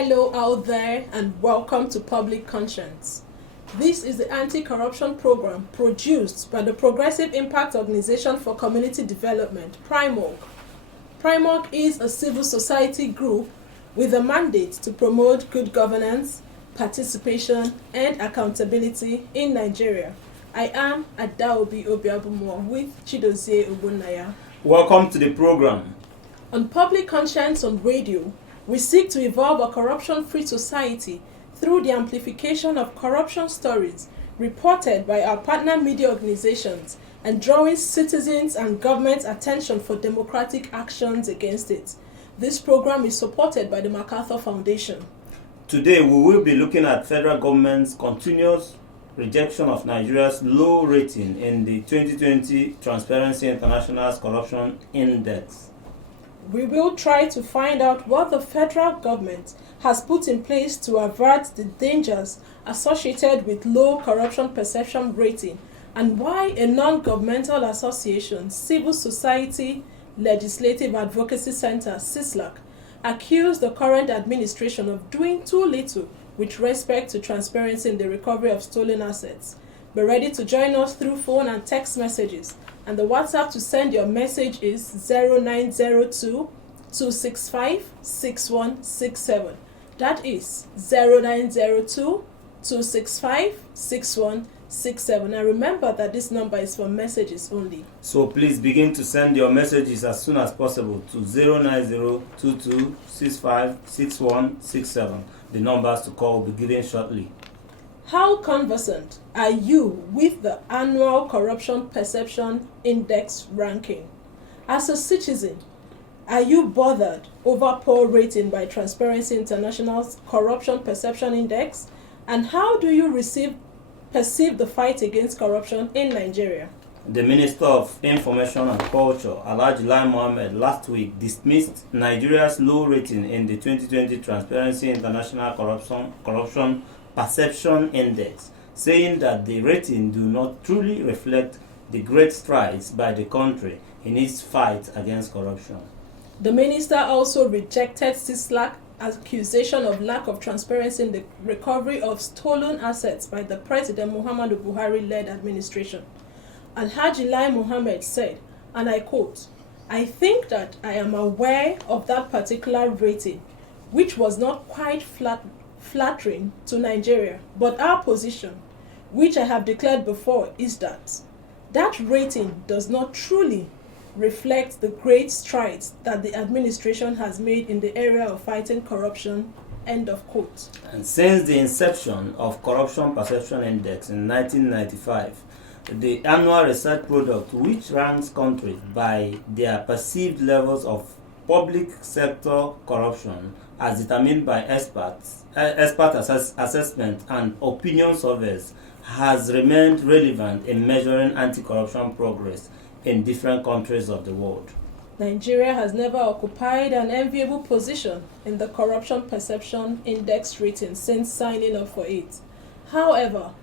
Hello out there and welcome to Public Conscience. This is the anti-corruption program produced by the Progressive Impact Organization for Community Development, PRIMOG. PRIMOG is a civil society group with a mandate to promote good governance, participation, and accountability in Nigeria. I am Adaobi Obiabumo with Chidozie Ogbonnaya. Welcome to the program. On Public Conscience on Radio, we seek to evolve a corruption-free society through the amplification of corruption stories reported by our partner media organizations and drawing citizens and government's attention for democratic actions against it. This program is supported by the MacArthur Foundation. Today we will be looking at federal government's continuous rejection of Nigeria's low rating in the 2020 Transparency International's Corruption Index. We will try to find out what the federal government has put in place to avert the dangers associated with low corruption perception rating and why a non-governmental association, Civil Society Legislative Advocacy Center, CISLAC, accused the current administration of doing too little with respect to transparency in the recovery of stolen assets. Be ready to join us through phone and text messages. And the WhatsApp to send your message is 0902-265-6167. That is 0902-265-6167. And remember that this number is for messages only. So please begin to send your messages as soon as possible to 09022656167. The numbers to call will be given shortly. How conversant are you with the annual Corruption Perception Index ranking? As a citizen, are you bothered over poor rating by Transparency International's Corruption Perception Index? And how do you perceive the fight against corruption in Nigeria? The Minister of Information and Culture, Alhaji Lai Mohammed, last week dismissed Nigeria's low rating in the 2020 Transparency International Corruption Perception Index, saying that the rating do not truly reflect the great strides by the country in its fight against corruption. The minister also rejected CISLAC's accusation of lack of transparency in the recovery of stolen assets by the President Muhammadu Buhari-led administration. Alhaji Lai Mohammed said, and I quote, "I think that I am aware of that particular rating, which was not quite flattering to Nigeria, but our position, which I have declared before, is that that rating does not truly reflect the great strides that the administration has made in the area of fighting corruption." End of quote. And since the inception of Corruption Perception Index in 1995, the annual research product which ranks countries by their perceived levels of public sector corruption as determined by expert assessment and opinion surveys has remained relevant in measuring anti-corruption progress in different countries of the world. Nigeria has never occupied an enviable position in the Corruption Perception Index rating since signing up for it. However,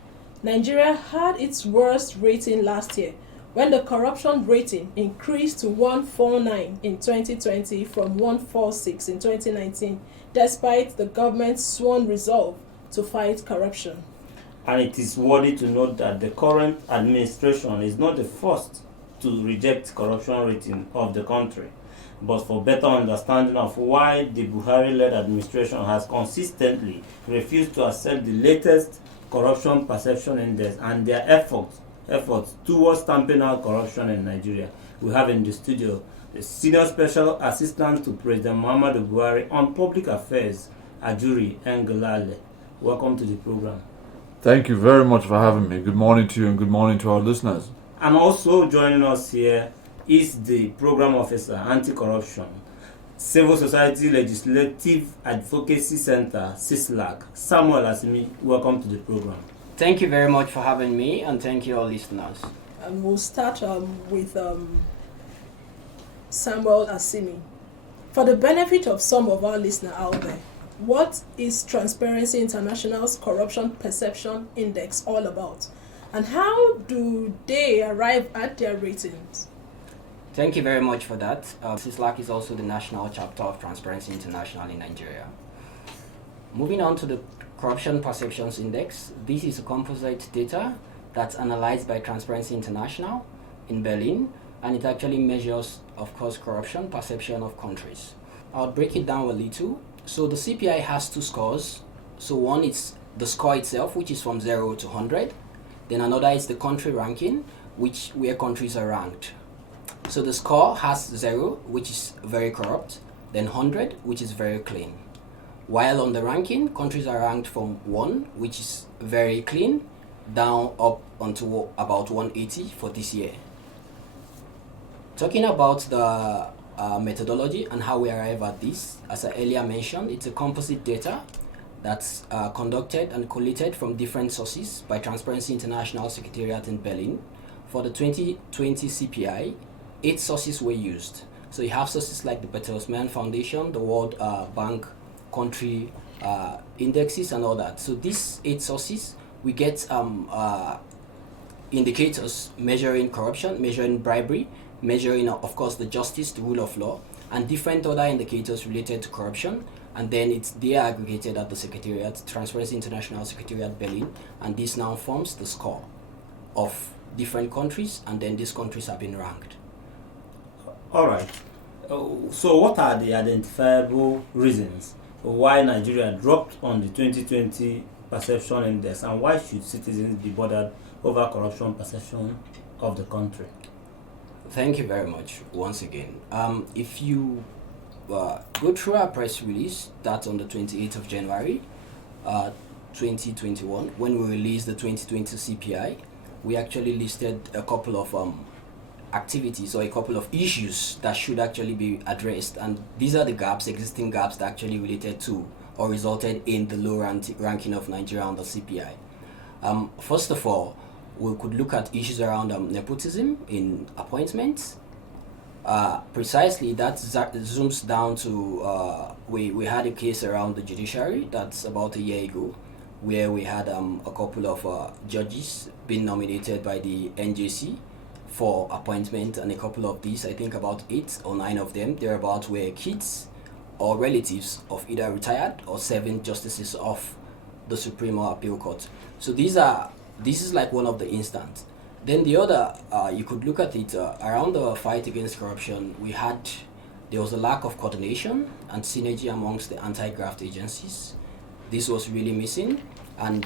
Nigeria had its worst rating last year when the corruption rating increased to 149 in 2020 from 146 in 2019, despite the government's sworn resolve to fight corruption. And it is worthy to note that the current administration is not the first to reject corruption rating of the country, but for better understanding of why the Buhari-led administration has consistently refused to accept the latest Corruption Perception Index and their efforts towards stamping out corruption in Nigeria, we have in the studio the Senior Special Assistant to President Muhammadu Buhari on Public Affairs, Ajuri Engelale. Welcome to the program. Thank you very much for having me. Good morning to you and good morning to our listeners. And also joining us here is the Program Officer, Anti-Corruption, Civil Society Legislative Advocacy Center, CISLAC, Samuel Asimi. Welcome to the program. Thank you very much for having me, and thank you all listeners. And we'll start with Samuel Asimi. For the benefit of some of our listeners out there, what is Transparency International's Corruption Perception Index all about? And how do they arrive at their ratings? Thank you very much for that. CISLAC is also the national chapter of Transparency International in Nigeria. Moving on to the Corruption Perceptions Index, this is a composite data that's analyzed by Transparency International in Berlin, and it actually measures, of course, corruption perception of countries. I'll break it down a little. So the CPI has two scores. So one is the score itself, which is from 0 to 100. Then another is the country ranking, where countries are ranked. So the score has 0, which is very corrupt, then 100, which is very clean. While on the ranking, countries are ranked from 1, which is very clean, down up onto about 180 for this year. Talking about the methodology and how we arrive at this, as I earlier mentioned, it's a composite data that's conducted and collated from different sources by Transparency International Secretariat in Berlin. For the 2020 CPI, 8 sources were used. So you have sources like the Bertelsmann Foundation, the World Bank country indexes and all that. So these 8 sources, we get indicators measuring corruption, measuring bribery, measuring, of course, the justice, the rule of law, and different other indicators related to corruption. And then they are aggregated at the Secretariat, Transparency International Secretariat Berlin, and this now forms the score of different countries, and then these countries have been ranked. All right. So what are the identifiable reasons why Nigeria dropped on the 2020 perception index, and why should citizens be bothered over corruption perception of the country? Thank you very much once again. If you go through our press release that's on the 28th of January 2021, when we released the 2020 CPI, we actually listed a couple of activities or a couple of issues that should actually be addressed, and these are the existing gaps that actually related to or resulted in the low ranking of Nigeria on the CPI. First of all, we could look at issues around nepotism in appointments. Precisely, that zooms down to we had a case around the judiciary that's about a year ago, where we had a couple of judges being nominated by the NJC for appointment, and a couple of these, I think about 8 or 9 of them, thereabouts, were kids or relatives of either retired or serving justices of the Supreme or Appeal Court. So this is like one of the instances. Then the other, you could look at it around the fight against corruption. There was a lack of coordination and synergy amongst the anti-graft agencies. This was really missing. And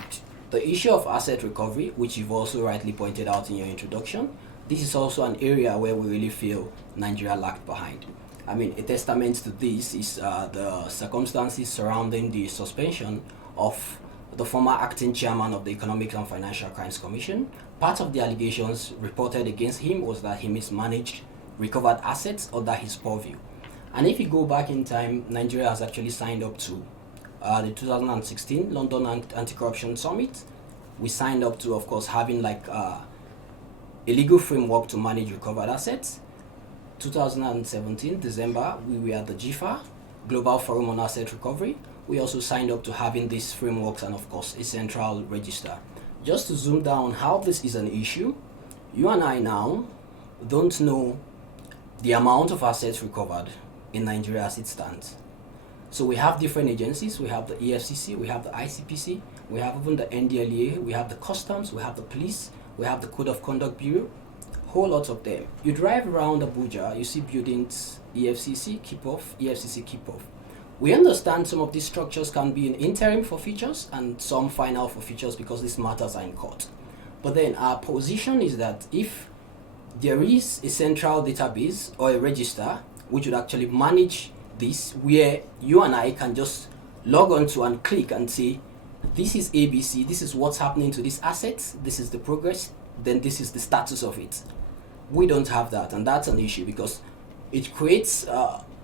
the issue of asset recovery, which you've also rightly pointed out in your introduction, this is also an area where we really feel Nigeria lagged behind. I mean, a testament to this is the circumstances surrounding the suspension of the former acting chairman of the Economic and Financial Crimes Commission. Part of the allegations reported against him was that he mismanaged recovered assets under his purview. And if you go back in time, Nigeria has actually signed up to the 2016 London Anti-Corruption Summit. We signed up to, of course, having like a legal framework to manage recovered assets. 2017, December, we were at the GIFA, Global Forum on Asset Recovery. We also signed up to having these frameworks and, of course, a central register. Just to zoom down how this is an issue, you and I now don't know the amount of assets recovered in Nigeria as it stands. So we have different agencies. We have the EFCC, we have the ICPC, we have even the NDLEA, we have the Customs, we have the Police, we have the Code of Conduct Bureau, whole lot of them. You drive around Abuja, you see buildings, EFCC, keep off, EFCC, keep off. We understand some of these structures can be in interim for features and some final for features because these matters are in court. But then our position is that if there is a central database or a register which would actually manage this, where you and I can just log on to and click and say, this is ABC, this is what's happening to these assets, this is the progress, then this is the status of it. We don't have that, and that's an issue because it creates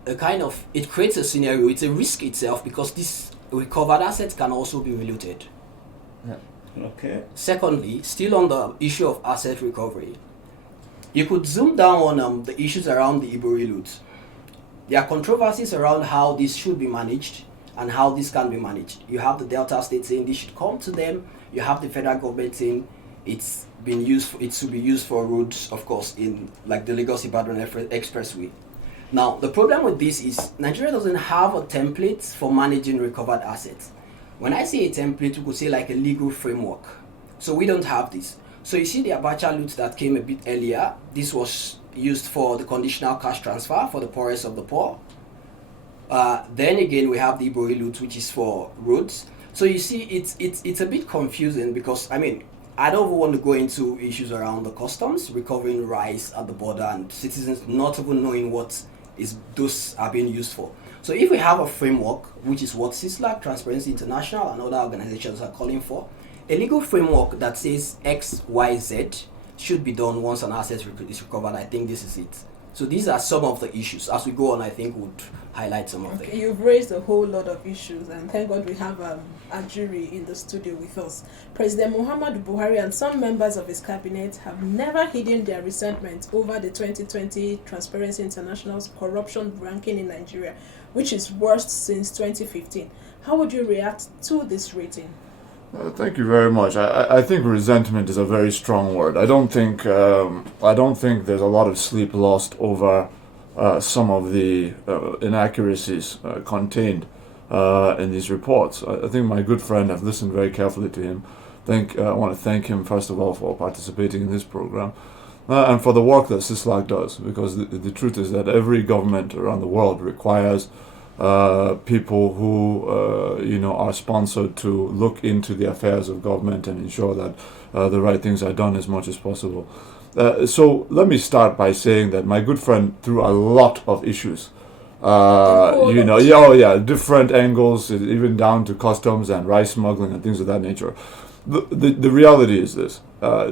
it creates a scenario. It's a risk itself because these recovered assets can also be reloaded. Yeah. Okay. Secondly, still on the issue of asset recovery, you could zoom down on the issues around the Ibori loot. There are controversies around how this should be managed and how this can be managed. You have the Delta State saying this should come to them. You have the federal government saying it should be used for roads, of course, in like the Lagos-Ibadan Expressway. Now, the problem with this is Nigeria doesn't have a template for managing recovered assets. When I say a template, we could say like a legal framework. So we don't have this. So you see the Abacha loot that came a bit earlier. This was used for the conditional cash transfer for the poorest of the poor. Then again, we have the Ibori loot, which is for roads. So you see, it's a bit confusing because, I mean, I don't want to go into issues around the customs, recovering rice at the border, and citizens not even knowing what those are being used for. So if we have a framework, which is what CISLAC, Transparency International, and other organizations are calling for, a legal framework that says X, Y, Z should be done once an asset is recovered, I think this is it. So these are some of the issues. As we go on, I think we'll highlight some of them. You've raised a whole lot of issues, and thank God we have a jury in the studio with us. President Muhammadu Buhari and some members of his cabinet have never hidden their resentment over the 2020 Transparency International's corruption ranking in Nigeria, which is worst since 2015. How would you react to this rating? Thank you very much. I think resentment is a very strong word. I don't think there's a lot of sleep lost over some of the inaccuracies contained in these reports. I think my good friend, I've listened very carefully to him. I want to thank him first of all for participating in this program and for the work that CISLAC does, because the truth is that every government around the world requires people who are sponsored to look into the affairs of government and ensure that the right things are done as much as possible. So let me start by saying that my good friend threw a lot of issues. Different angles, even down to customs and rice smuggling and things of that nature. The reality is this.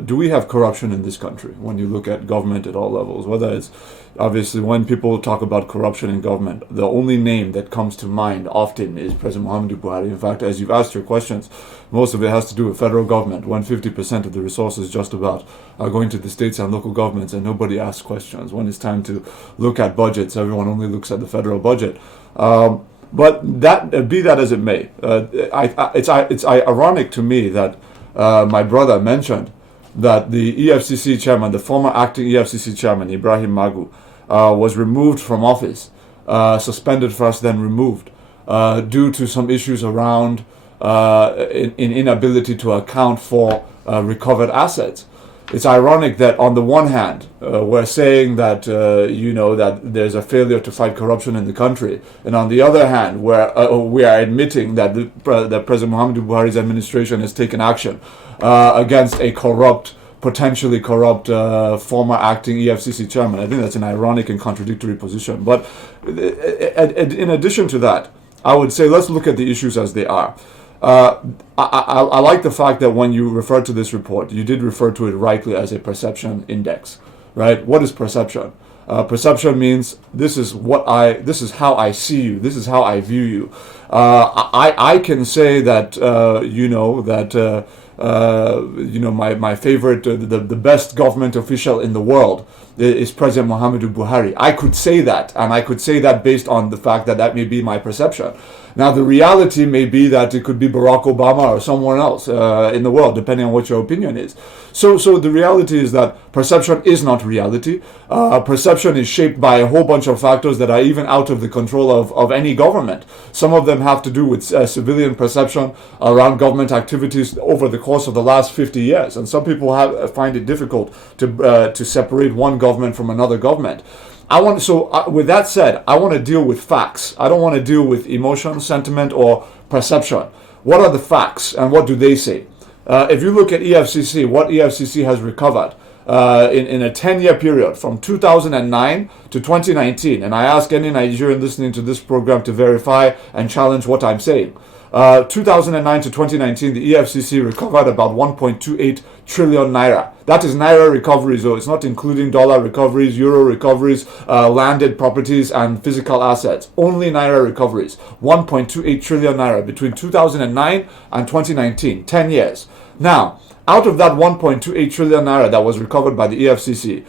Do we have corruption in this country when you look at government at all levels? Whether it's, obviously, when people talk about corruption in government, the only name that comes to mind often is President Muhammadu Buhari. In fact, as you've asked your questions, most of it has to do with federal government, when 50% of the resources just about are going to the states and local governments, and nobody asks questions. When it's time to look at budgets, everyone only looks at the federal budget. But that, be that as it may, it's ironic to me that my brother mentioned that the EFCC chairman, the former acting EFCC chairman, Ibrahim Magu, was removed from office, suspended first, then removed, due to some issues around inability to account for recovered assets. It's ironic that on the one hand, we're saying that that there's a failure to fight corruption in the country, and on the other hand, we are admitting that that President Muhammadu Buhari's administration has taken action against a potentially corrupt former acting EFCC chairman. I think that's an ironic and contradictory position. But in addition to that, I would say let's look at the issues as they are. I like the fact that when you refer to this report, you did refer to it rightly as a perception index, right? What is perception? Perception means this is how I see you, this is how I view you. I can say that my favorite, the best government official in the world is President Muhammadu Buhari. I could say that, and I could say that based on the fact that may be my perception. Now, the reality may be that it could be Barack Obama or someone else in the world, depending on what your opinion is. So the reality is that perception is not reality. Perception is shaped by a whole bunch of factors that are even out of the control of any government. Some of them have to do with civilian perception around government activities over the course of the last 50 years. And some people find it difficult to separate one government from another government. With that said, I want to deal with facts. I don't want to deal with emotion, sentiment, or perception. What are the facts, and what do they say? If you look at EFCC, what EFCC has recovered in a 10-year period from 2009 to 2019, and I ask any Nigerian listening to this program to verify and challenge what I'm saying. 2009 to 2019, the EFCC recovered about 1.28 trillion naira. That is naira recoveries, though. It's not including dollar recoveries, euro recoveries, landed properties, and physical assets. Only naira recoveries. 1.28 trillion naira between 2009 and 2019, 10 years. Now, out of that 1.28 trillion naira that was recovered by the EFCC,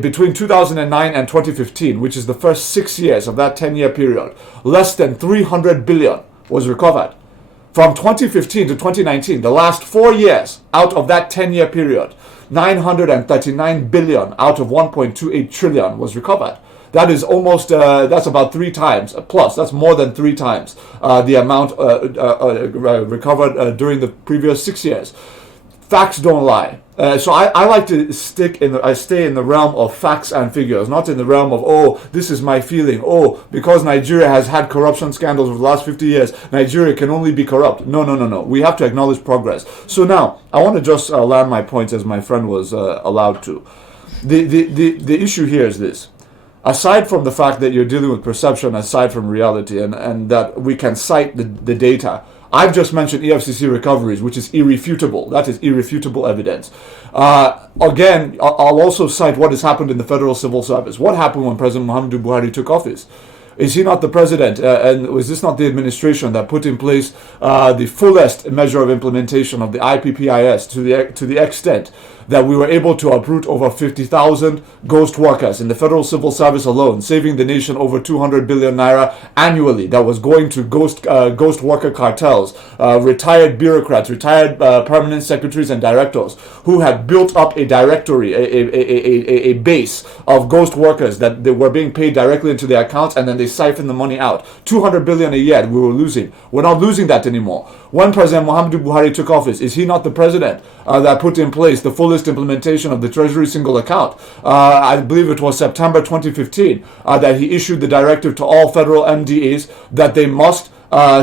between 2009 and 2015, which is the first 6 years of that 10-year period, less than 300 billion was recovered. From 2015 to 2019, the last 4 years out of that 10-year period, 939 billion out of 1.28 trillion was recovered. That is almost, that's about 3 times, plus, that's more than 3 times the amount recovered during the previous 6 years. Facts don't lie. So I like to stay in the realm of facts and figures, not in the realm of, oh, this is my feeling. Oh, because Nigeria has had corruption scandals over the last 50 years, Nigeria can only be corrupt. No. We have to acknowledge progress. So now, I want to just land my points as my friend was allowed to. The issue here is this. Aside from the fact that you're dealing with perception, aside from reality, and that we can cite the data, I've just mentioned EFCC recoveries, which is irrefutable. That is irrefutable evidence. Again, I'll also cite what has happened in the Federal Civil Service. What happened when President Muhammadu Buhari took office? Is he not the president? And was this not the administration that put in place the fullest measure of implementation of the IPPIS to the extent that we were able to uproot over 50,000 ghost workers in the Federal Civil Service alone, saving the nation over 200 billion naira annually that was going to ghost worker cartels, retired bureaucrats, retired permanent secretaries and directors who had built up a directory, a base of ghost workers that they were being paid directly into their accounts, and then they siphoned the money out. 200 billion a year we were losing. We're not losing that anymore. When President Muhammadu Buhari took office, is he not the president that put in place the fullest implementation of the Treasury single account? I believe it was September 2015 that he issued the directive to all federal MDAs that they must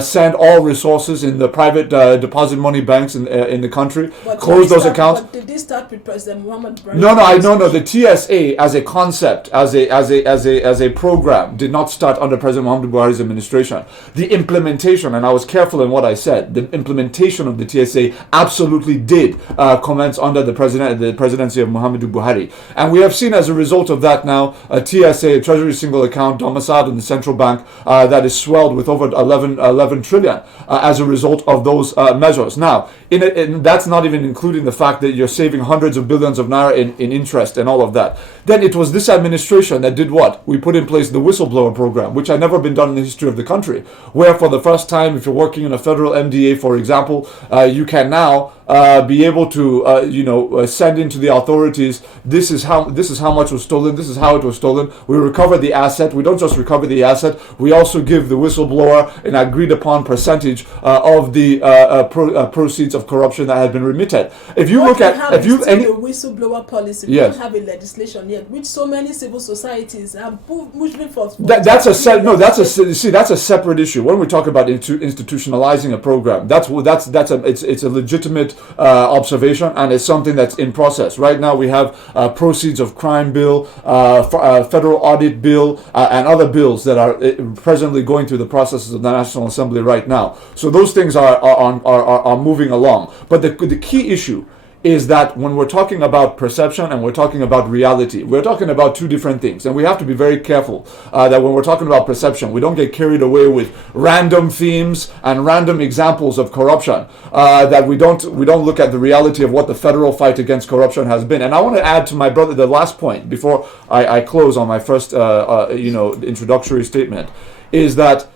send all resources in the private deposit money banks in the country, close those accounts. But did this start with President Muhammad Buhari? No. The TSA as a concept, as a program, did not start under President Muhammad Buhari's administration. The implementation, and I was careful in what I said, the implementation of the TSA absolutely did commence under the presidency of Muhammadu Buhari, and we have seen as a result of that now a TSA, a Treasury single account domiciled in the central bank that is swelled with over 11 trillion as a result of those measures. Now, that's not even including the fact that you're saving hundreds of billions of naira in interest and all of that. Then it was this administration that did what? We put in place the whistleblower program, which had never been done in the history of the country, where for the first time, if you're working in a federal MDA, for example, you can now be able to send into the authorities, this is how much was stolen, this is how it was stolen. We recover the asset. We don't just recover the asset, we also give the whistleblower an agreed upon percentage of the proceeds of corruption that had been remitted. If you look at the whistleblower policy, we don't have a legislation yet, which so many civil societies are moving for. That's a separate issue. When we talk about institutionalizing a program, it's a legitimate observation, and it's something that's in process. Right now we have proceeds of crime bill, federal audit bill, and other bills that are presently going through the processes of the National Assembly right now. So those things are moving along. But the key issue is that when we're talking about perception and we're talking about reality, we're talking about two different things, and we have to be very careful that when we're talking about perception, we don't get carried away with random themes and random examples of corruption, that we don't look at the reality of what the federal fight against corruption has been. And I want to add to my brother the last point before I close on my first introductory statement, is that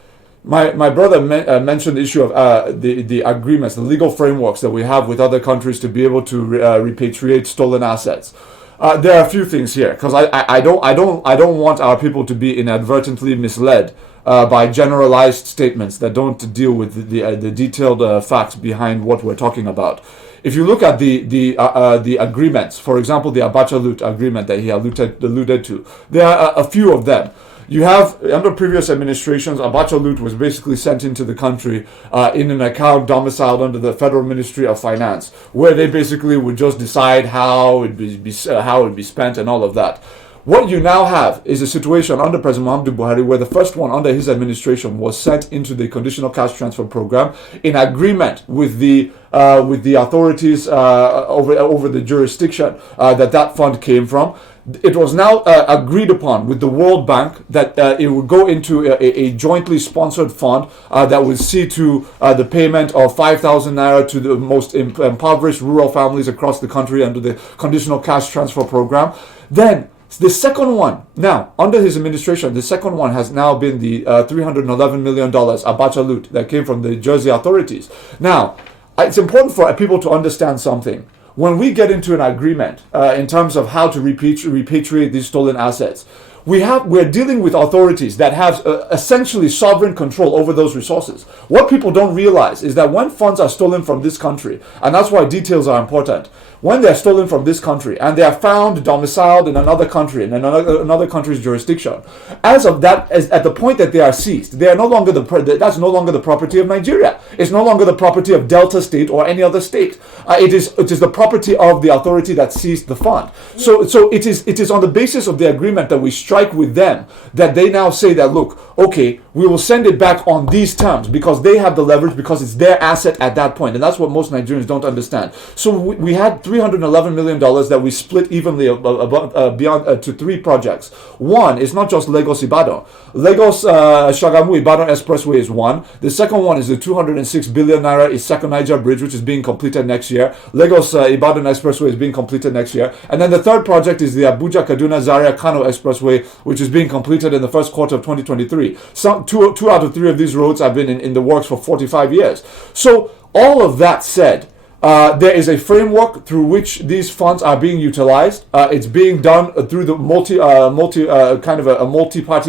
my brother mentioned the issue of the agreements, the legal frameworks that we have with other countries to be able to repatriate stolen assets. There are a few things here, because I don't want our people to be inadvertently misled by generalized statements that don't deal with the detailed facts behind what we're talking about. If you look at the agreements, for example, the Abacha-Lut agreement that he alluded to, there are a few of them. You have, under previous administrations, Abacha-Lut was basically sent into the country in an account domiciled under the Federal Ministry of Finance, where they basically would just decide how it would be spent and all of that. What you now have is a situation under President Muhammadu Buhari where the first one under his administration was sent into the conditional cash transfer program in agreement with the authorities over the jurisdiction that fund came from. It was now agreed upon with the World Bank that it would go into a jointly sponsored fund that would see to the payment of 5,000 naira to the most impoverished rural families across the country under the conditional cash transfer program. Then the second one, now under his administration, the second one has now been the $311 million Abacha-Lut that came from the Jersey authorities. Now, it's important for people to understand something. When we get into an agreement in terms of how to repatriate these stolen assets, we're dealing with authorities that have essentially sovereign control over those resources. What people don't realize is that when funds are stolen from this country, and that's why details are important, when they're stolen from this country and they are found domiciled in another country, in another country's jurisdiction, as of that, at the point that they are seized, they are no longer that's no longer the property of Nigeria. It's no longer the property of Delta State or any other state. It is the property of the authority that seized the fund. So it is on the basis of the agreement that we strike with them that they now say that, look, okay, we will send it back on these terms because they have the leverage, because it's their asset at that point. And that's what most Nigerians don't understand. So we had $311 million that we split evenly beyond to 3 projects. One is not just Lagos Ibadan. Lagos Shagamu Ibadan Expressway is one. The second one is the 206 billion naira Second Niger Bridge, which is being completed next year. Lagos Ibadan Expressway is being completed next year. And then the third project is the Abuja Kaduna Zaria Kano Expressway, which is being completed in the first quarter of 2023. Two out of 3 of these roads have been in the works for 45 years. So all of that said, there is a framework through which these funds are being utilized. It's being done through the multi-party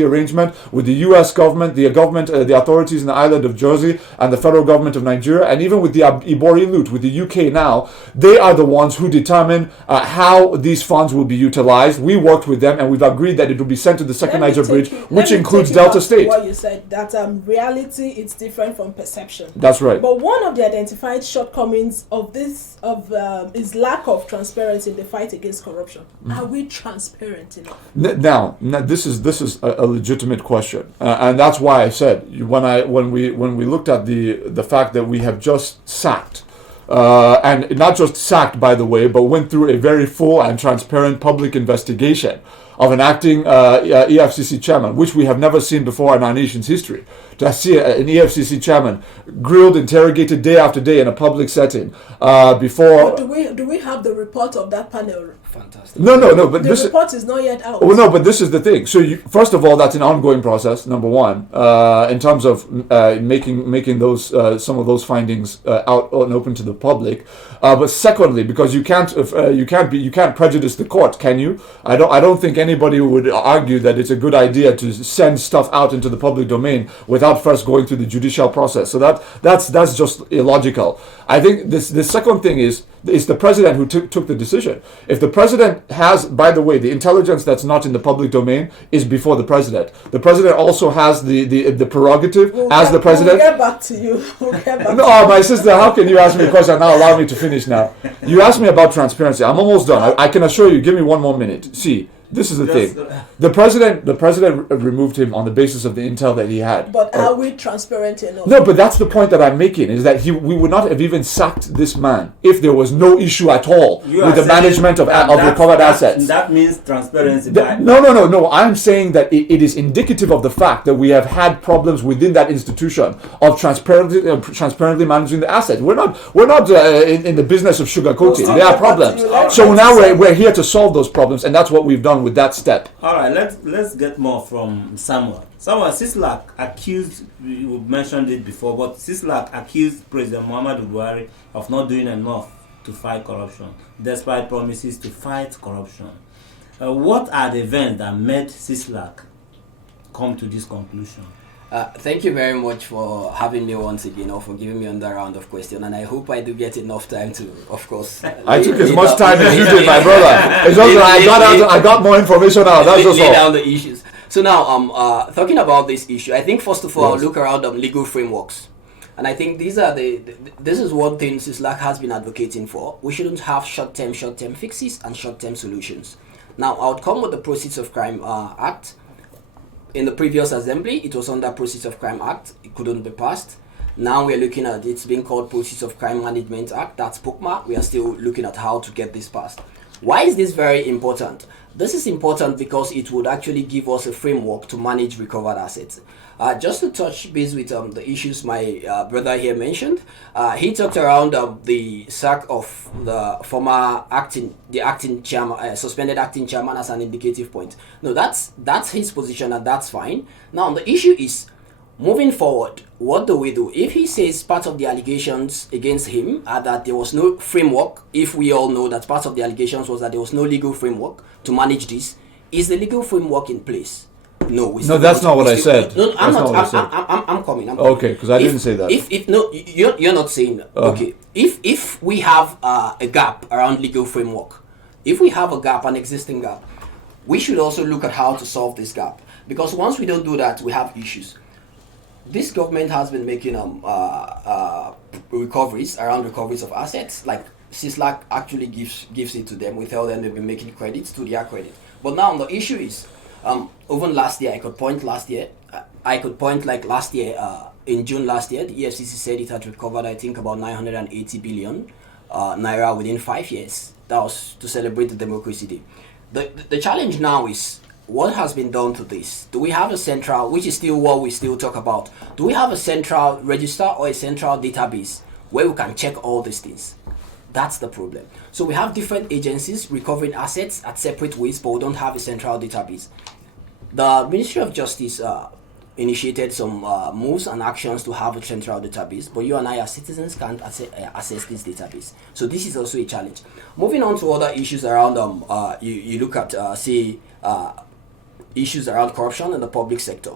arrangement with the U.S. government, the authorities in the island of Jersey, and the federal government of Nigeria, and even with the Ibori loot with the U.K. now. They are the ones who determine how these funds will be utilized. We worked with them, and we've agreed that it will be sent to the Second Niger Bridge, which includes Delta State. What you said, that reality is different from perception. That's right. But one of the identified shortcomings of is lack of transparency in the fight against corruption. Are we transparent enough? Now this is a legitimate question, and that's why I said when we looked at the fact that we have just sacked, and not just sacked, by the way, but went through a very full and transparent public investigation of an acting EFCC chairman, which we have never seen before in our nation's history. To see an EFCC chairman grilled, interrogated day after day in a public setting before. But do we have the report of that panel? Fantastic. No. But the report is not yet out. Oh no, but this is the thing. So first of all, that's an ongoing process. Number one, in terms of making those some of those findings out and open to the public. But secondly, because you can't prejudice the court, can you? I don't think anybody would argue that it's a good idea to send stuff out into the public domain without first going through the judicial process. So that's just illogical. I think the second thing is the president who took the decision. If the president has, by the way, the intelligence that's not in the public domain is before the president. The president also has the prerogative as the president. We'll get back to you. No, my sister, how can you ask me a question and now allow me to finish now? You asked me about transparency. I'm almost done. I can assure you, give me one more minute. See, this is the thing. The president removed him on the basis of the intel that he had. But are we transparent enough? No, but that's the point that I'm making, is that we would not have even sacked this man if there was no issue at all with the management of recovered assets. That means transparency. No. I'm saying that it is indicative of the fact that we have had problems within that institution of transparently managing the assets. We're not in the business of sugarcoating. There are problems. So now we're here to solve those problems, and that's what we've done with that step. All right, let's get more from Samuel. Sislak accused, you mentioned it before, but Sislak accused President Muhammadu Buhari of not doing enough to fight corruption, despite promises to fight corruption. What are the events that made Sislak come to this conclusion? Thank you very much for having me once again, or for giving me another round of questions, and I hope I do get enough time to, of course. I took as much time as you did, my brother. It's just that I got more information out. That's just all. Lay down the issues. So now, talking about this issue, I think first of all, I'll look around legal frameworks, and I think this is one thing Sislak has been advocating for. We shouldn't have short-term fixes and short-term solutions. Now, I would come with the Proceeds of Crime Act. In the previous assembly, it was under Proceeds of Crime Act. It couldn't be passed. Now we're looking at it's being called Proceeds of Crime Management Act. That's POCMA. We are still looking at how to get this passed. Why is this very important? This is important because it would actually give us a framework to manage recovered assets. Just to touch base with the issues my brother here mentioned, he talked around the sack of the former acting chairman, suspended acting chairman as an indicative point. No, that's his position, and that's fine. Now the issue is, moving forward, what do we do? If he says part of the allegations against him are that there was no framework, if we all know that part of the allegations was that there was no legal framework to manage this, is the legal framework in place? No, No, that's not what I said. No, I'm That's not. not what I said. I'm coming. Okay, because I didn't say that. If no, you're not saying. Okay, if we have a gap around legal framework, if we have a gap, an existing gap, we should also look at how to solve this gap. Because once we don't do that, we have issues. This government has been making recoveries of assets. Like CISLAC actually gives it to them. We tell them they've been making credits to their credit. But now the issue is, even last year, in June last year, the EFCC said it had recovered, I think, about 980 billion naira within 5 years. That was to celebrate the Democracy Day. The challenge now is, what has been done to this? Do we have a central, which is still what we still talk about, do we have a central register or a central database where we can check all these things? That's the problem. So we have different agencies recovering assets at separate ways, but we don't have a central database. The Ministry of Justice initiated some moves and actions to have a central database, but you and I as citizens can't access this database. So this is also a challenge. Moving on to other issues around, you look at, issues around corruption in the public sector.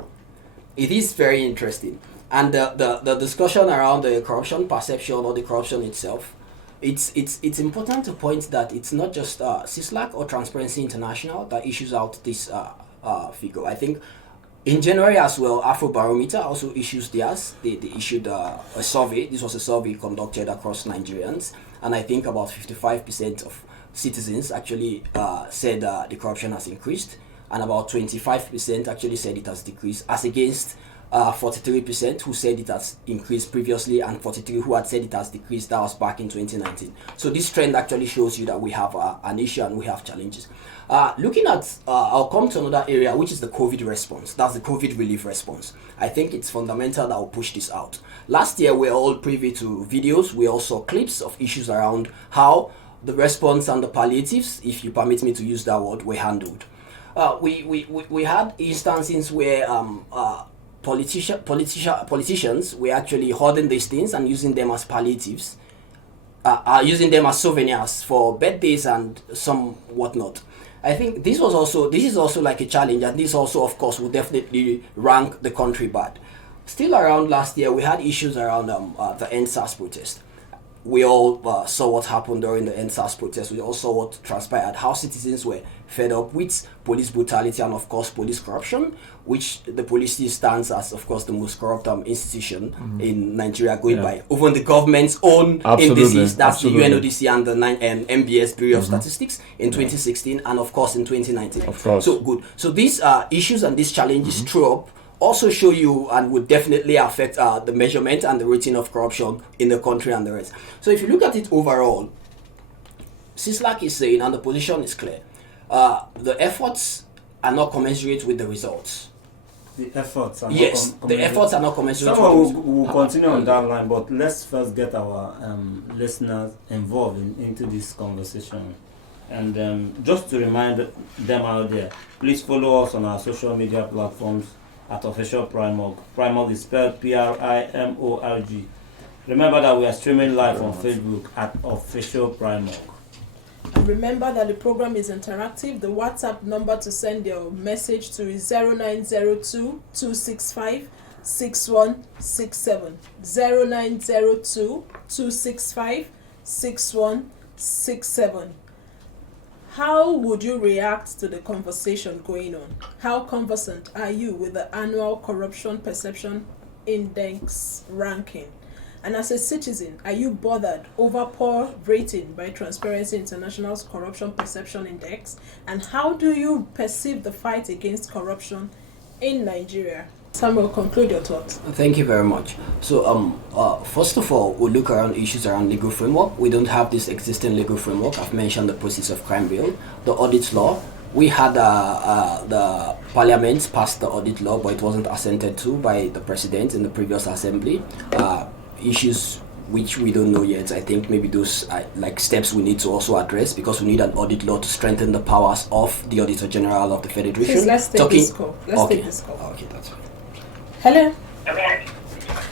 It is very interesting. And the discussion around the corruption perception or the corruption itself, it's important to point that it's not just CISLAC or Transparency International that issues out this figure. I think in January as well, Afrobarometer also issues theirs. They issued a survey. This was a survey conducted across Nigerians, and I think about 55% of citizens actually said the corruption has increased, and about 25% actually said it has decreased, as against 43% who said it has increased previously, and 43% who had said it has decreased. That was back in 2019. So this trend actually shows you that we have an issue and we have challenges. Looking at, I'll come to another area, which is the COVID response. That's the COVID relief response. I think it's fundamental that we'll push this out. Last year, we were all privy to videos. We also saw clips of issues around how the response and the palliatives, if you permit me to use that word, were handled. We had instances where politicians were actually hoarding these things and using them as palliatives, using them as souvenirs for birthdays and some whatnot. I think this is also like a challenge, and this also, of course, will definitely rank the country bad. Still around last year, we had issues around the NSAS protest. We all saw what happened during the NSAS protest. We all saw what transpired, how citizens were fed up with police brutality and, of course, police corruption, which the police still stands as, of course, the most corrupt institution in Nigeria, going by even the government's own indices. That's the UNODC and the MBS Bureau of Statistics in 2016 and, of course, in 2019. Of course. So, good. So these issues and these challenges throw up also show you and would definitely affect the measurement and the rating of corruption in the country and the rest. So if you look at it overall, CISLAC is saying, and the position is clear, the efforts are not commensurate with the results. The efforts are the efforts are not commensurate. Someone will continue on that line, but let's first get our listeners involved into this conversation. And just to remind them out there, please follow us on our social media platforms at Official Primorg. Primorg is spelled PRIMORG. Remember that we are streaming live on Facebook at Official Primorg. And remember that the program is interactive. The WhatsApp number to send your message to is 0902 265 6167. 0902 265 6167. How would you react to the conversation going on? How conversant are you with the annual Corruption Perception Index ranking? And as a citizen, are you bothered over poor rating by Transparency International's Corruption Perception Index? And how do you perceive the fight against corruption in Nigeria? Samuel, conclude your thoughts. Thank you very much. So, first of all, we'll look around issues around legal framework. We don't have this existing legal framework. I've mentioned the Proceeds of Crime Bill, the audit law. We had the Parliament passed the audit law, but it wasn't assented to by the President in the previous assembly. Issues which we don't know yet. I think maybe those like steps we need to also address, because we need an audit law to strengthen the powers of the Auditor General of the Federation. Please, let's take this call. Take this call. Okay, that's fine. Hello.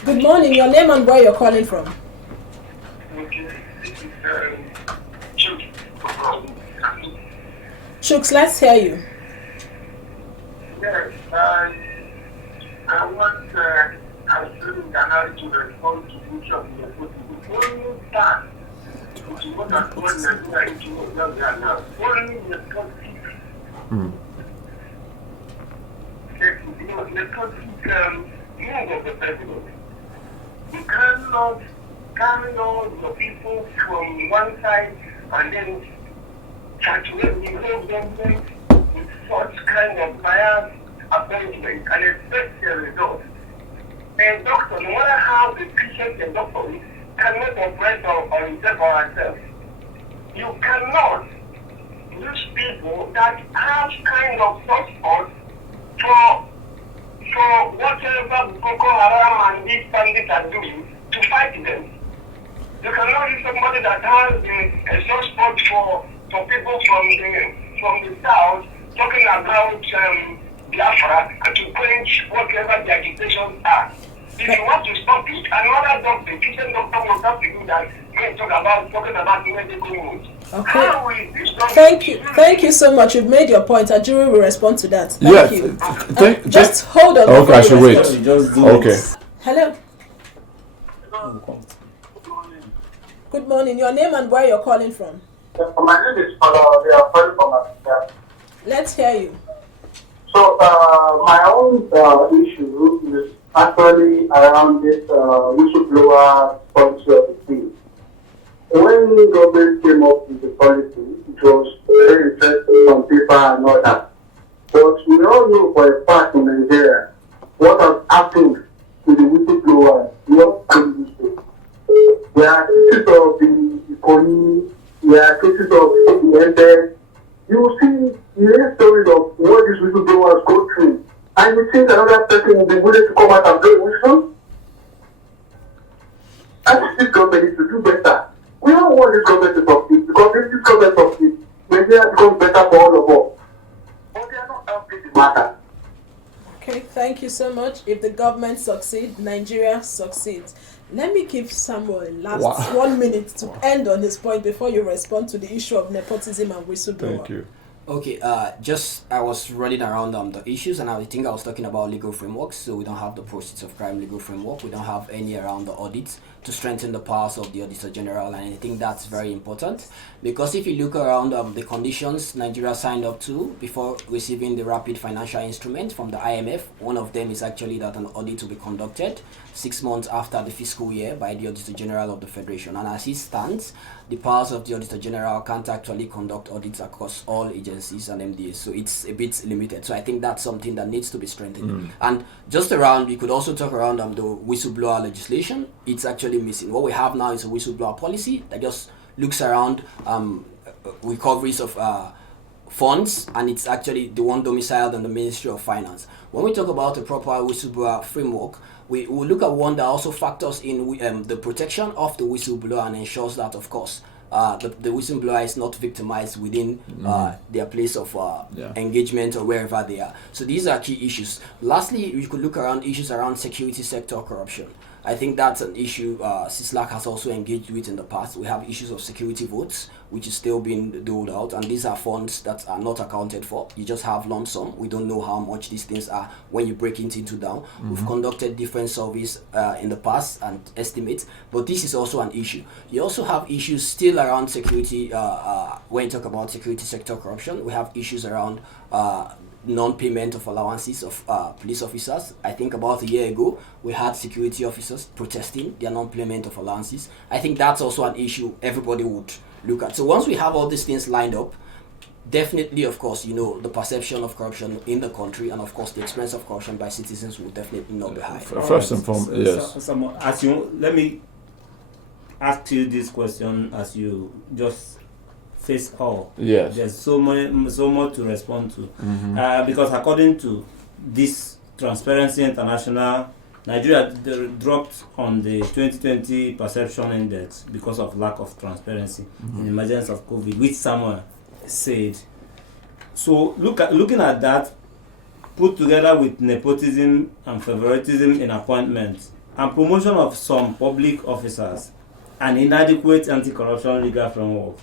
Good morning. Your name and where you're calling from? Okay. Chooks, let's hear you. Yes, I want President Ghana to respond to the issue of the only time which is what has brought Nigeria into where we are now. Only nepotism. Nepotism move of the president. You cannot carry on the people from one side and then saturate the whole government with such kind of bias appointment and expect the result. A doctor, no matter how efficient a doctor is, cannot operate on himself or herself. You cannot use people that have kind of support for whatever Boko Haram and these bandits are doing to fight them. You cannot use somebody that has a soft spot for people from the south talking about Biafra and to quench whatever the agitations are. If you want to stop it, another doctor, kitchen doctor will have to do that when talking about medical needs. Okay. Thank you so much. You've made your point. Ajuri will respond to that. Thank you. Just hold on. Okay, I should wait. Okay. Hello. Good morning. Your name and where you're calling from? My name is Paula. We are calling from Africa. Let's hear you. So, my own issue is actually around this whistleblower policy of the thing. When the government came up with the policy, it was very interesting on paper and all that. But we all know for a fact in Nigeria what has happened to the whistleblowers. There are cases of the economy, there are cases of the ended. You will see the stories of what these whistleblowers go through. And you think another person will be willing to come out and blame whistle? I think this government needs to do better. We don't want this government to succeed because if this government succeeds, Nigeria becomes better for all of us. But they are not helping the matter. Okay, thank you so much. If the government succeeds, Nigeria succeeds. Let me give Samuel last 1 minute to end on his point before you respond to the issue of nepotism and whistleblower. Thank you. Okay, I was running around the issues, and I think I was talking about legal frameworks. So we don't have the proceeds of crime legal framework. We don't have any around the audits to strengthen the powers of the Auditor General, and I think that's very important because if you look around the conditions Nigeria signed up to before receiving the rapid financial instrument from the IMF, one of them is actually that an audit will be conducted 6 months after the fiscal year by the Auditor General of the Federation. And as it stands, the powers of the Auditor General can't actually conduct audits across all agencies and MDAs, so it's a bit limited. So I think that's something that needs to be strengthened. And just around, we could also talk around the whistleblower legislation. It's actually missing. What we have now is a whistleblower policy that just looks around recoveries of funds, and it's actually the one domiciled in the Ministry of Finance. When we talk about a proper whistleblower framework, we will look at one that also factors in the protection of the whistleblower and ensures that, of course, the whistleblower is not victimized within their place of engagement or wherever they are. So these are key issues. Lastly, we could look around issues around security sector corruption. I think that's an issue CISLAC has also engaged with in the past. We have issues of security votes, which is still being doled out, and these are funds that are not accounted for. You just have lump sum. We don't know how much these things are when you break it into down. We've conducted different surveys in the past and estimates, but this is also an issue. You also have issues still around security. When you talk about security sector corruption, we have issues around non-payment of allowances of police officers. I think about a year ago, we had security officers protesting their non-payment of allowances. I think that's also an issue everybody would look at. So once we have all these things lined up, definitely, of course, the perception of corruption in the country and, of course, the experience of corruption by citizens will definitely not be high. First and foremost, yes. Let me ask you this question as you just face all. Yes. There's so much to respond to. Because according to this Transparency International, Nigeria dropped on the 2020 perception index because of lack of transparency in the emergence of COVID, which someone said. So looking at that, put together with nepotism and favoritism in appointments and promotion of some public officers and inadequate anti-corruption legal framework,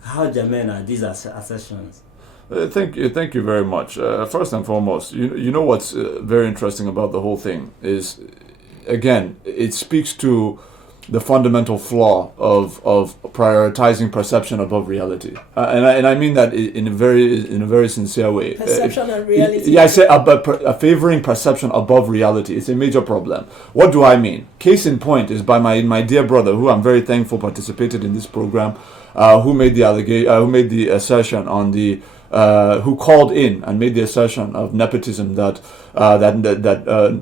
how germane are these assertions? Thank you very much. First and foremost, you know what's very interesting about the whole thing is, again, it speaks to the fundamental flaw of prioritizing perception above reality, and I mean that in a very sincere way. Perception and reality. Yeah, I say favoring perception above reality. It's a major problem. What do I mean? Case in point is by my dear brother, who I'm very thankful participated in this program, who made the assertion on the. Who called in and made the assertion of nepotism that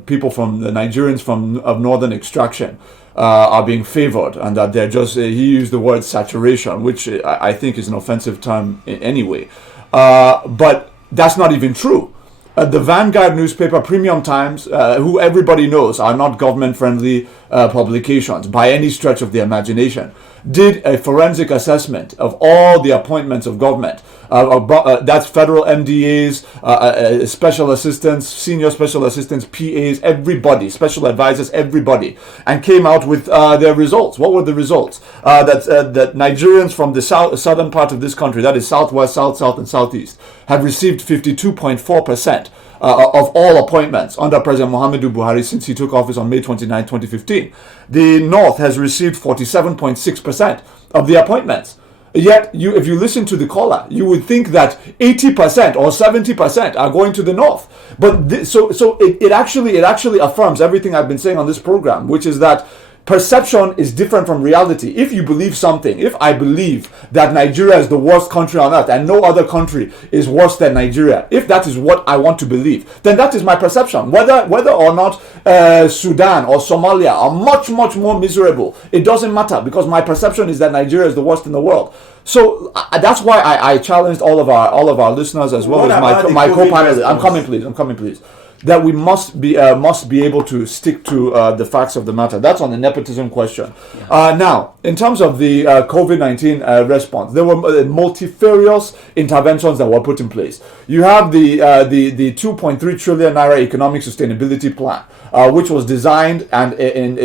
people from the Nigerians of northern extraction are being favored, and that they're just he used the word saturation, which I think is an offensive term anyway. But that's not even true. The Vanguard newspaper, Premium Times, who everybody knows are not government-friendly publications by any stretch of the imagination, did a forensic assessment of all the appointments of government. That's federal MDAs, special assistants, senior special assistants, PAs, everybody, special advisors, everybody, and came out with their results. What were the results? That Nigerians from the southern part of this country, that is southwest, south, and southeast, have received 52.4% of all appointments under President Muhammadu Buhari since he took office on May 29, 2015. The North has received 47.6% of the appointments. Yet, if you listen to the caller, you would think that 80% or 70% are going to the North. But so it actually affirms everything I've been saying on this program, which is that perception is different from reality. If you believe something, if I believe that Nigeria is the worst country on earth and no other country is worse than Nigeria, if that is what I want to believe, then that is my perception. Whether or not Sudan or Somalia are much more miserable, it doesn't matter, because my perception is that Nigeria is the worst in the world. So that's why I challenged all of our listeners, as well as my co-panelists. I'm coming, please. That we must be able to stick to the facts of the matter. That's on the nepotism question. Yeah. Now, in terms of the COVID-19 response, there were multifarious interventions that were put in place. You have the 2.3 trillion naira economic sustainability plan, which was designed and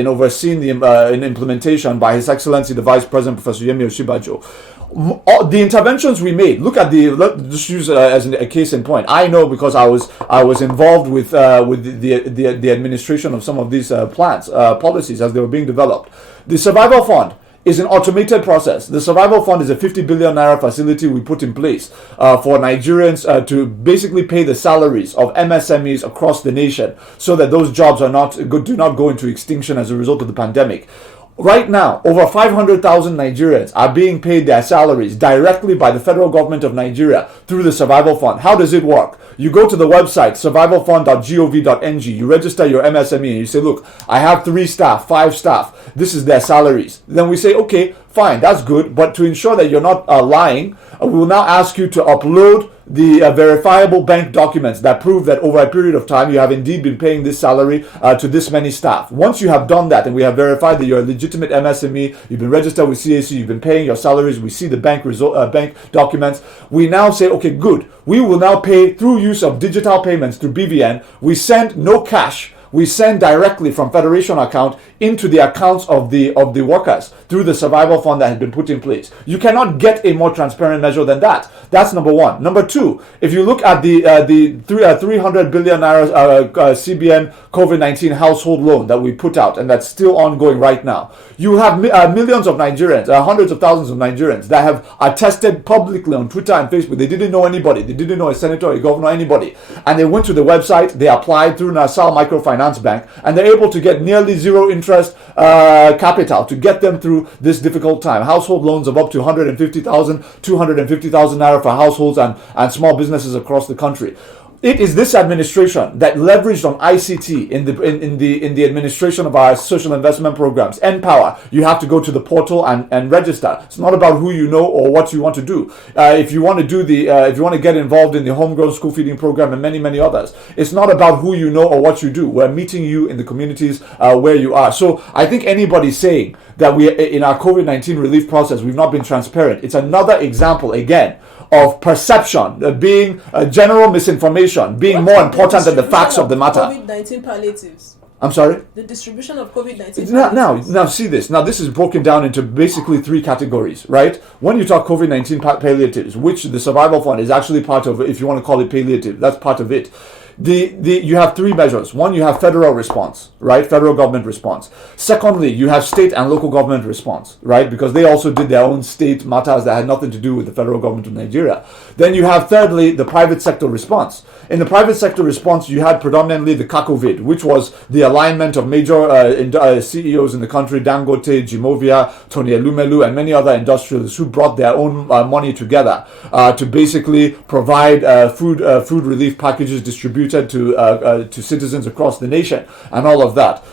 overseen in implementation by His Excellency the Vice President Professor Yemi Osinbajo. The interventions we made, let's just use as a case in point. I know because I was involved with the administration of some of these policies as they were being developed. The Survival Fund is an automated process. The Survival Fund is a 50 billion naira facility we put in place for Nigerians to basically pay the salaries of MSMEs across the nation, so that those jobs do not go into extinction as a result of the pandemic. Right now, over 500,000 Nigerians are being paid their salaries directly by the federal government of Nigeria through the Survival Fund. How does it work? You go to the website, survivalfund.gov.ng, you register your MSME, and you say, look, I have 3 staff, 5 staff, this is their salaries. Then we say, okay, fine, that's good, but to ensure that you're not lying, we will now ask you to upload the verifiable bank documents that prove that over a period of time you have indeed been paying this salary to this many staff. Once you have done that and we have verified that you're a legitimate MSME, you've been registered with CAC, you've been paying your salaries, we see the bank documents, we now say, okay, good, we will now pay through use of digital payments through BVN. We send no cash. We send directly from Federation account into the accounts of the workers through the Survival Fund that had been put in place. You cannot get a more transparent measure than that. That's number one. Number two, if you look at the 300 billion naira CBN COVID-19 household loan that we put out, and that's still ongoing right now, you have millions of Nigerians, hundreds of thousands of Nigerians that have attested publicly on Twitter and Facebook. They didn't know anybody. They didn't know a senator, a governor, anybody. And they went to the website, they applied through Nassau Microfinance Bank, and they're able to get nearly zero interest capital to get them through this difficult time. Household loans of up to 150,000, 250,000 naira for households and small businesses across the country. It is this administration that leveraged on ICT in the administration of our social investment programs. Empower. You have to go to the portal and register. It's not about who you know or what you want to do. If you want to get involved in the homegrown school feeding program and many others, it's not about who you know or what you do. We're meeting you in the communities where you are. So I think anybody saying that we, in our COVID-19 relief process, we've not been transparent, it's another example again of perception being general misinformation being more important than the facts of the matter. COVID-19 palliatives. I'm sorry? The distribution of COVID-19 Now, see this. Now, this is broken down into basically 3 categories, right? When you talk COVID-19 palliatives, which the Survival Fund is actually part of, if you want to call it palliative, that's part of it. You have 3 measures. One, you have federal response, right? Federal government response. Secondly, you have state and local government response, right? Because they also did their own state matters that had nothing to do with the federal government of Nigeria. Then you have, thirdly, the private sector response. In the private sector response, you had predominantly the CACOVID, which was the alignment of major CEOs in the country, Dangote, Jimovia, Tony Elumelu, and many other industrialists who brought their own money together to basically provide food relief packages distributed to citizens across the nation and all of that.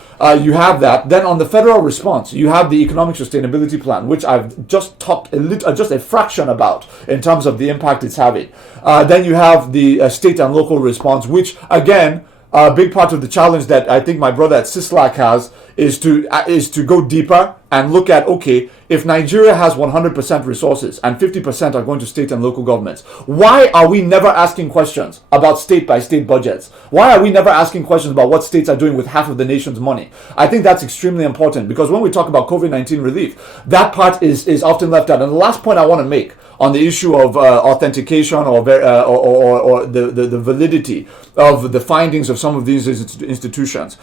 You have that. Then on the federal response, you have the economic sustainability plan, which I've just talked just a fraction about in terms of the impact it's having. Then you have the state and local response, which again, a big part of the challenge that I think my brother at CISLAC has is to go deeper and look at, okay, if Nigeria has 100% resources and 50% are going to state and local governments, why are we never asking questions about state by state budgets? Why are we never asking questions about what states are doing with half of the nation's money? I think that's extremely important, because when we talk about COVID-19 relief, that part is often left out. And the last point I want to make on the issue of authentication or the validity of the findings of some of these institutions,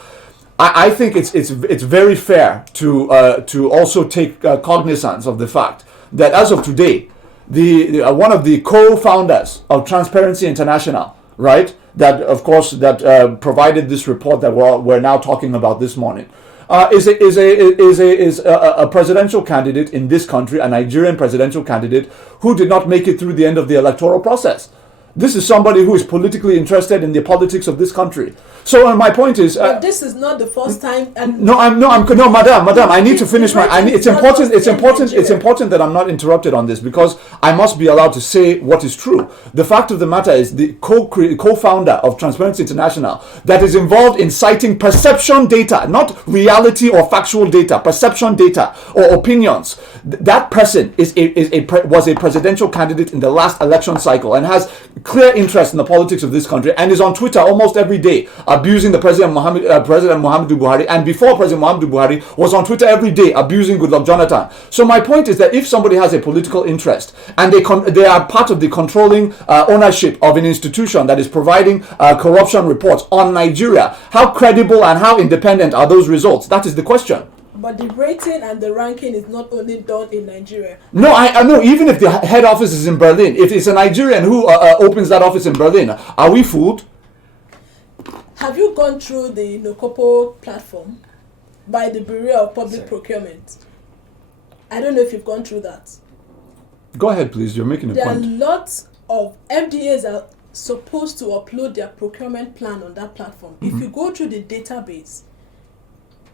I think it's very fair to also take cognizance of the fact that as of today, one of the co-founders of Transparency International, right, that of course that provided this report that we're now talking about this morning, is a presidential candidate in this country, a Nigerian presidential candidate who did not make it through the end of the electoral process. This is somebody who is politically interested in the politics of this country. So my point is, but this is not the first time. And madam. I need to finish my. It's important that I'm not interrupted on this, because I must be allowed to say what is true. The fact of the matter is, the co-founder of Transparency International that is involved in citing perception data, not reality or factual data, perception data or opinions. That person was a presidential candidate in the last election cycle and has clear interest in the politics of this country, and is on Twitter almost every day abusing the President Muhammadu Buhari, and before President Muhammadu Buhari was on Twitter every day abusing Goodluck Jonathan. So my point is that if somebody has a political interest and they are part of the controlling ownership of an institution that is providing corruption reports on Nigeria, how credible and how independent are those results? That is the question. But the rating and the ranking is not only done in Nigeria. No, I know. Even if the head office is in Berlin, if it's a Nigerian who opens that office in Berlin, are we fooled? Have you gone through the Nokopo platform by the Bureau of Public Procurement? I don't know if you've gone through that. Go ahead, please. You're making a point. There are lots of MDAs are supposed to upload their procurement plan on that platform. Mm-hmm. If you go through the database,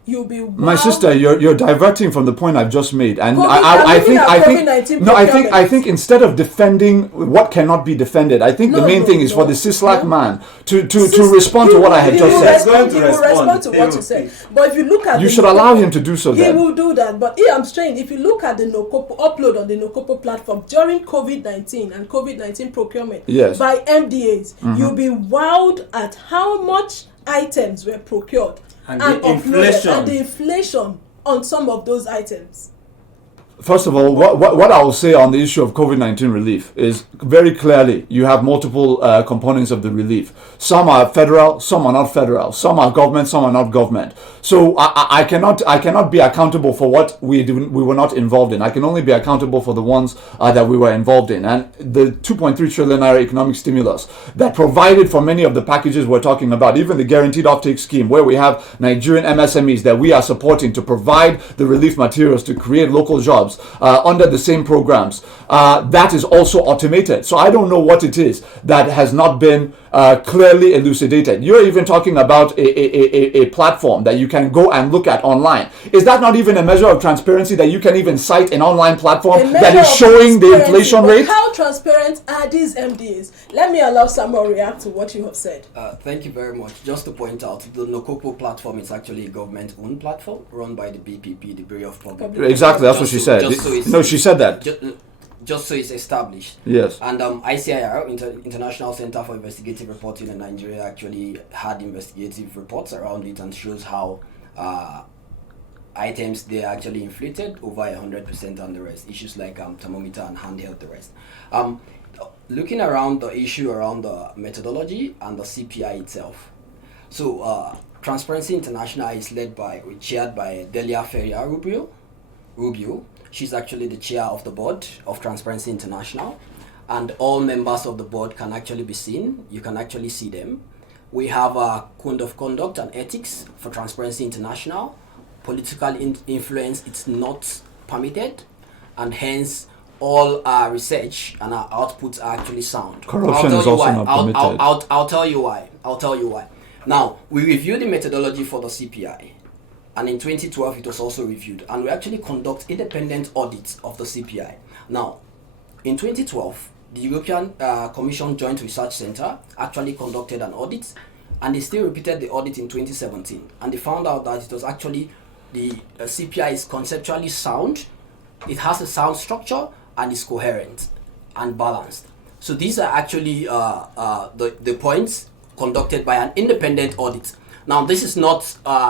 you'll be wowed. My sister, you're diverting from the point I've just made, and I think instead of defending what cannot be defended, I think the main thing is for the CISLAC man to respond to what I had just said. He will respond to what you said. But if you look at, you should allow him to do so. He will do that. But I'm saying, if you look at the Nokopo upload on the Nokopo platform during COVID-19 and COVID-19 procurement by MDAs, you'll be wowed at how much items were procured. And the inflation on some of those items. First of all, what I will say on the issue of COVID-19 relief is very clearly you have multiple components of the relief. Some are federal, some are not federal. Some are government, some are not government. So I cannot be accountable for what we were not involved in. I can only be accountable for the ones that we were involved in. And the 2.3 trillion naira economic stimulus that provided for many of the packages we're talking about, even the guaranteed offtake scheme, where we have Nigerian MSMEs that we are supporting to provide the relief materials to create local jobs under the same programs, that is also automated. So I don't know what it is that has not been clearly elucidated. You're even talking about a platform that you can go and look at online. Is that not even a measure of transparency, that you can even cite an online platform that is showing the inflation rate? How transparent are these MDAs? Let me allow someone react to what you have said. Thank you very much. Just to point out, the Nokopo platform is actually a government-owned platform run by the BPP, the Bureau of Public. Exactly, that's what she said. No, she said that. just so it's established. Yes. And ICIR, International Center for Investigative Reporting in Nigeria, actually had investigative reports around it and shows how items they are actually inflated over 100% and the rest. Issues like thermometer and handheld, the rest. Looking around the issue around the methodology and the CPI itself. So Transparency International is chaired by Delia Ferreira Rubio. She's actually the chair of the board of Transparency International, and all members of the board can actually be seen. You can actually see them. We have a code of conduct and ethics for Transparency International. Political influence is not permitted, and hence all our research and our outputs are actually sound. Corruption is also not permitted. I'll tell you why. Now, we reviewed the methodology for the CPI, and in 2012 it was also reviewed, and we actually conduct independent audits of the CPI. Now, in 2012, the European Commission Joint Research Center actually conducted an audit, and they still repeated the audit in 2017, and they found out that it was actually the CPI is conceptually sound, it has a sound structure, and is coherent and balanced. So these are actually the points conducted by an independent audit. Now, this is not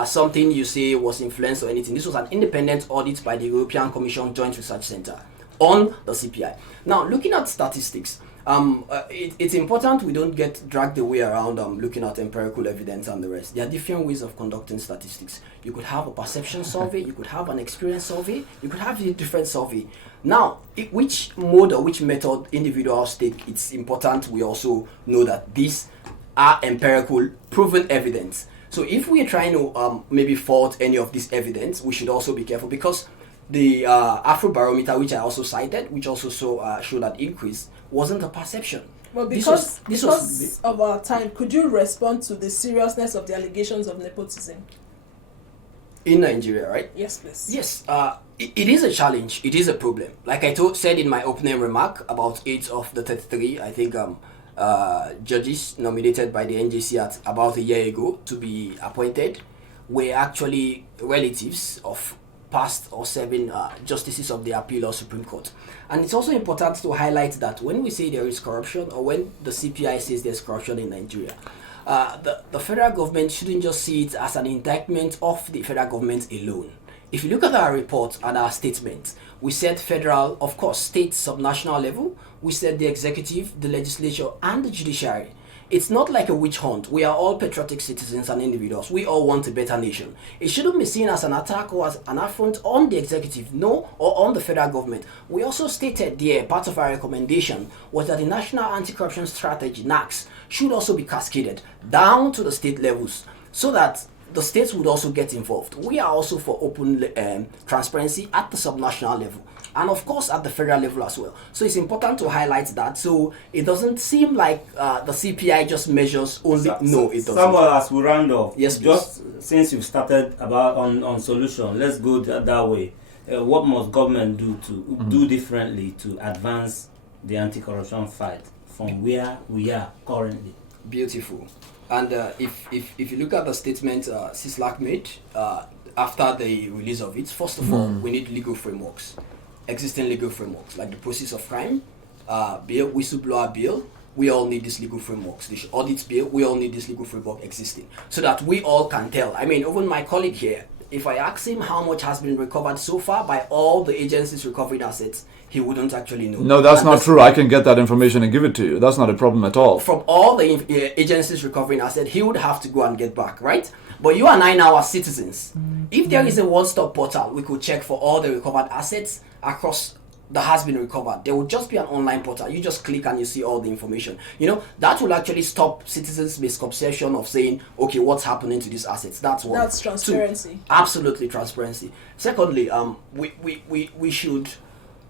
something you say was influenced or anything. This was an independent audit by the European Commission Joint Research Center on the CPI. Now, looking at statistics, it's important we don't get dragged away around looking at empirical evidence and the rest. There are different ways of conducting statistics. You could have a perception survey, you could have an experience survey, you could have a different survey. Now, which mode or which method individuals take, it's important we also know that these are empirical, proven evidence. So if we are trying to maybe fault any of this evidence, we should also be careful, because the Afrobarometer, which I also cited, which also showed an increase, wasn't a perception. Well, because of our time, could you respond to the seriousness of the allegations of nepotism? In Nigeria, right? Yes, please. Yes, it is a challenge. It is a problem. Like I said in my opening remark, about 8 of the 33, I think, judges nominated by the NJC at about a year ago to be appointed were actually relatives of past or serving justices of the appeal or Supreme Court. And it's also important to highlight that when we say there is corruption, or when the CPI says there's corruption in Nigeria, the federal government shouldn't just see it as an indictment of the federal government alone. If you look at our report and our statements, we said federal, of course, state, subnational level. We said the executive, the legislature, and the judiciary. It's not like a witch hunt. We are all patriotic citizens and individuals. We all want a better nation. It shouldn't be seen as an attack or as an affront on the executive, no, or on the federal government. We also stated there, part of our recommendation was that the National Anti-Corruption Strategy, NACS, should also be cascaded down to the state levels so that the states would also get involved. We are also for open transparency at the subnational level, and of course at the federal level as well. So it's important to highlight that, so it doesn't seem like the CPI just measures only. No, it doesn't. Somewhat as we round off, yes, please. Just since you've started about on solution, let's go that way. What must government do differently to advance the anti-corruption fight from where we are currently? Beautiful. And if you look at the statement CISLAC made after the release of it, first of all, we need legal frameworks, existing legal frameworks, like the process of crime, bill, whistleblower bill. We all need these legal frameworks. The audit bill, we all need this legal framework existing, so that we all can tell. I mean, even my colleague here, if I ask him how much has been recovered so far by all the agencies recovering assets, he wouldn't actually know. No, that's not true. I can get that information and give it to you. That's not a problem at all. From all the agencies recovering assets, he would have to go and get back, right? But you and I now are citizens. If there is a one-stop portal, we could check for all the recovered assets across that has been recovered. There will just be an online portal. You just click and you see all the information. You know, that will actually stop citizens' misconception of saying, okay, what's happening to these assets? That's transparency. Two, absolutely transparency. Secondly, we should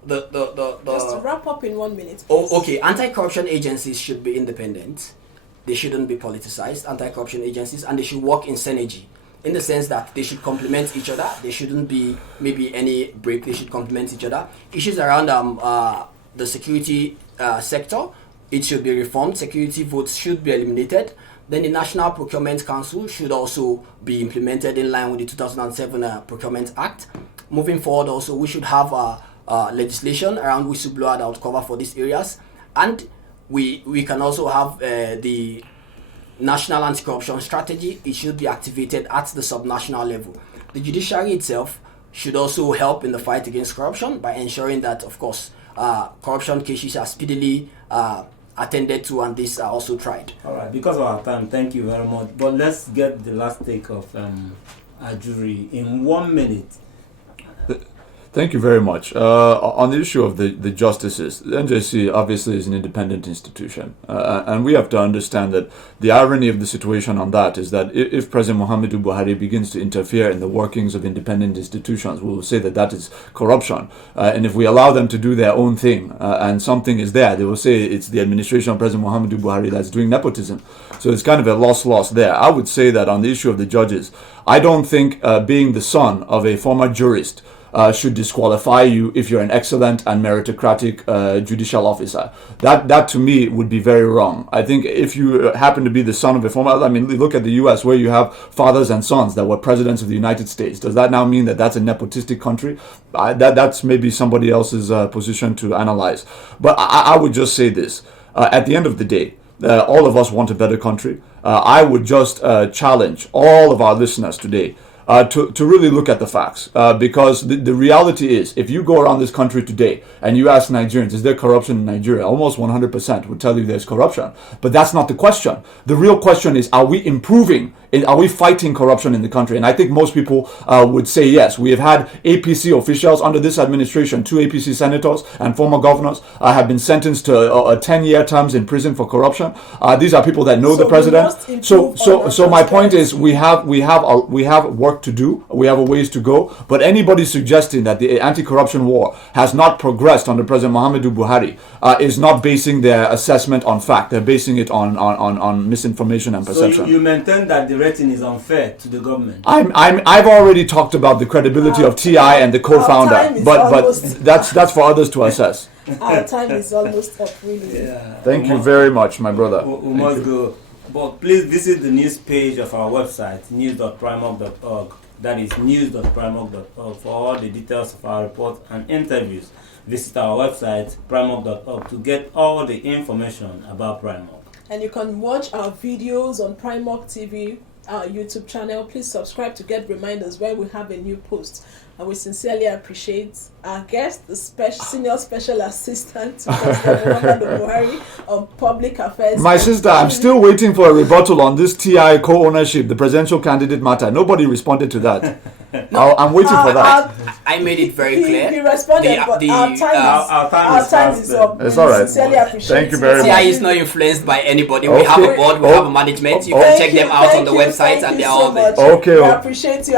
just to wrap up in 1 minute, please. Oh, okay. Anti-corruption agencies should be independent. They shouldn't be politicized, anti-corruption agencies, and they should work in synergy, in the sense that they should complement each other. There shouldn't be maybe any break. They should complement each other. Issues around the security sector, it should be reformed. Security votes should be eliminated. Then the National Procurement Council should also be implemented in line with the 2007 Procurement Act. Moving forward, also, we should have legislation around whistleblower that would cover for these areas, and we can also have the national anti-corruption strategy. It should be activated at the subnational level. The judiciary itself should also help in the fight against corruption by ensuring that, of course, corruption cases are speedily attended to, and these are also tried. All right, because of our time, thank you very much. But let's get the last take of Ajuri in 1 minute. Thank you very much. On the issue of the justices, the NJC obviously is an independent institution. And we have to understand that the irony of the situation on that is that if President Muhammadu Buhari begins to interfere in the workings of independent institutions, we will say that that is corruption. And if we allow them to do their own thing and something is there, they will say it's the administration of President Muhammadu Buhari that's doing nepotism. So it's kind of a loss-loss there. I would say that on the issue of the judges, I don't think being the son of a former jurist should disqualify you if you're an excellent and meritocratic judicial officer. That to me would be very wrong. I think if you happen to be the son of a former, look at the US where you have fathers and sons that were presidents of the United States. Does that now mean that that's a nepotistic country? That's maybe somebody else's position to analyze. But I would just say this. At the end of the day, all of us want a better country. I would just challenge all of our listeners today to really look at the facts, because the reality is, if you go around this country today and you ask Nigerians, is there corruption in Nigeria? Almost 100% would tell you there's corruption. But that's not the question. The real question is, are we improving? Are we fighting corruption in the country? And I think most people would say yes. We have had APC officials under this administration, 2 APC senators and former governors have been sentenced to 10-year terms in prison for corruption. These are people that know the president. So my point is, we have work to do. We have a ways to go. But anybody suggesting that the anti-corruption war has not progressed under President Muhammadu Buhari is not basing their assessment on fact. They're basing it on misinformation and perception. So you maintain that the rating is unfair to the government? I've already talked about the credibility of TI and the co-founder, but that's for others to assess. Our time is almost up, really. Yeah. Thank you very much, my brother. We must go. But please visit the news page of our website, news.primorg.org. That is news.primorg.org for all the details of our reports and interviews. Visit our website, primorg.org, to get all the information about Primorg. And you can watch our videos on Primorg TV, our YouTube channel. Please subscribe to get reminders when we have a new post. And we sincerely appreciate our guest, the senior special assistant to President Muhammadu Buhari on public affairs. My sister, I'm still waiting for a rebuttal on this TI co-ownership, the presidential candidate matter. Nobody responded to that. I'm waiting for that. I made it very clear. He responded, but our time is up. It's all right. Sincerely appreciate Thank you very much. TI is not influenced by anybody. We have a board, we have a management. You can check them out on the website, and they're all there. Okay. We appreciate you,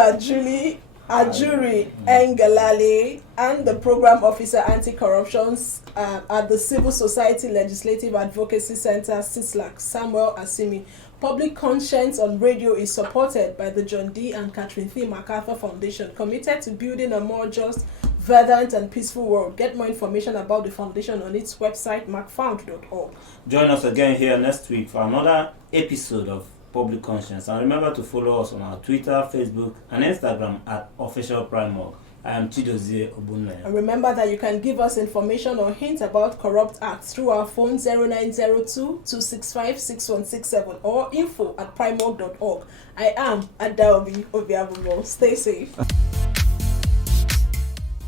Ajuri Engalale, and the Program Officer Anti-Corruption at the Civil Society Legislative Advocacy Center, CISLAC, Samuel Asimi. Public Conscience on Radio is supported by the John D. and Catherine T. MacArthur Foundation, committed to building a more just, verdant, and peaceful world. Get more information about the foundation on its website, macfound.org. Join us again here next week for another episode of Public Conscience. And remember to follow us on our Twitter, Facebook, and Instagram at Official Primorg. I am Chidozie Obunaya. And remember that you can give us information or hints about corrupt acts through our phone 0902-265-6167 or info@primorg.org. I am Adaobi Obiabumo. Stay safe.